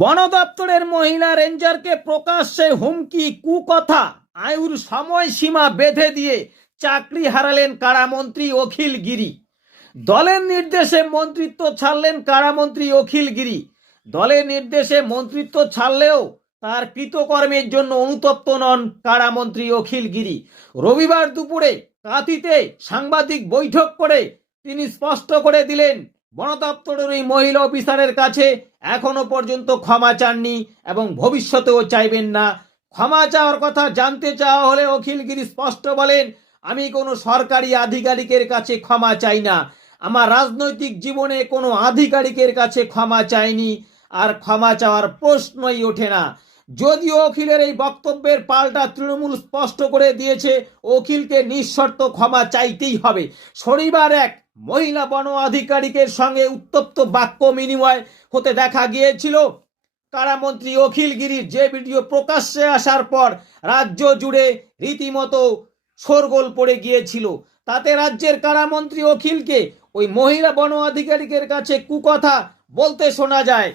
বন দপ্তরের মহিলা রেঞ্জারকে প্রকাশ্যে হুমকি, কুকথা, আয়ুর সময়সীমা বেঁধে দিয়ে চাকরি হারালেন কারামন্ত্রী অখিল গিরি। দলের নির্দেশে মন্ত্রিত্ব ছাড়লেন কারামন্ত্রী অখিল গিরি। দলের নির্দেশে মন্ত্রিত্ব ছাড়লেও তার কৃতকর্মের জন্য অনুতপ্ত নন কারামন্ত্রী অখিল গিরি। রবিবার দুপুরে কাঁথিতে সাংবাদিক বৈঠক করে তিনি স্পষ্ট করে দিলেন বন দপ্তরের এই মহিলা অফিসারের কাছে এখনও পর্যন্ত ক্ষমা চাননি এবং ভবিষ্যতেও চাইবেন না। ক্ষমা চাওয়ার কথা জানতে চাওয়া হলে অখিলগিরি স্পষ্ট বলেন, আমি কোনো সরকারি আধিকারিকের কাছে ক্ষমা চাই না। আমার রাজনৈতিক জীবনে কোনো আধিকারিকের কাছে ক্ষমা চাইনি আর ক্ষমা চাওয়ার প্রশ্নই ওঠে না। যদিও অখিলের এই বক্তব্যের পাল্টা তৃণমূল স্পষ্ট করে দিয়েছে, অখিলকে নিঃশর্ত ক্ষমা চাইতেই হবে। শনিবার এক মহিলা বন আধিকারিকের সঙ্গে উত্তপ্ত বাক্য বিনিময় হতে দেখা গিয়েছিল। কারামন্ত্রী অখিল গিরির যে ভিডিও প্রকাশ্যে আসার পর রাজ্য জুড়ে রীতিমতো শোরগোল পড়ে গিয়েছিল, তাতে রাজ্যের কারামন্ত্রী অখিলকে ওই মহিলা বন আধিকারিকের কাছে কুকথা বলতে শোনা যায়।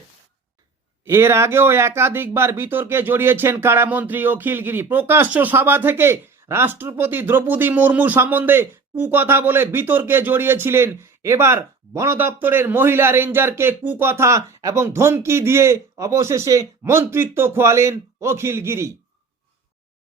এর আগেও একাধিকবার বিতর্কে জড়িয়েছেন কারামন্ত্রী অখিল গিরি। প্রকাশ্য সভা থেকে রাষ্ট্রপতি দ্রৌপদী মুর্মু সম্বন্ধে কুকথা বলে বিতর্কে জড়িয়েছিলেন। এবার বন দপ্তরের মহিলা রেঞ্জারকে কুকথা এবং ধমকি দিয়ে অবশেষে মন্ত্রিত্ব খোয়ালেন অখিল গিরি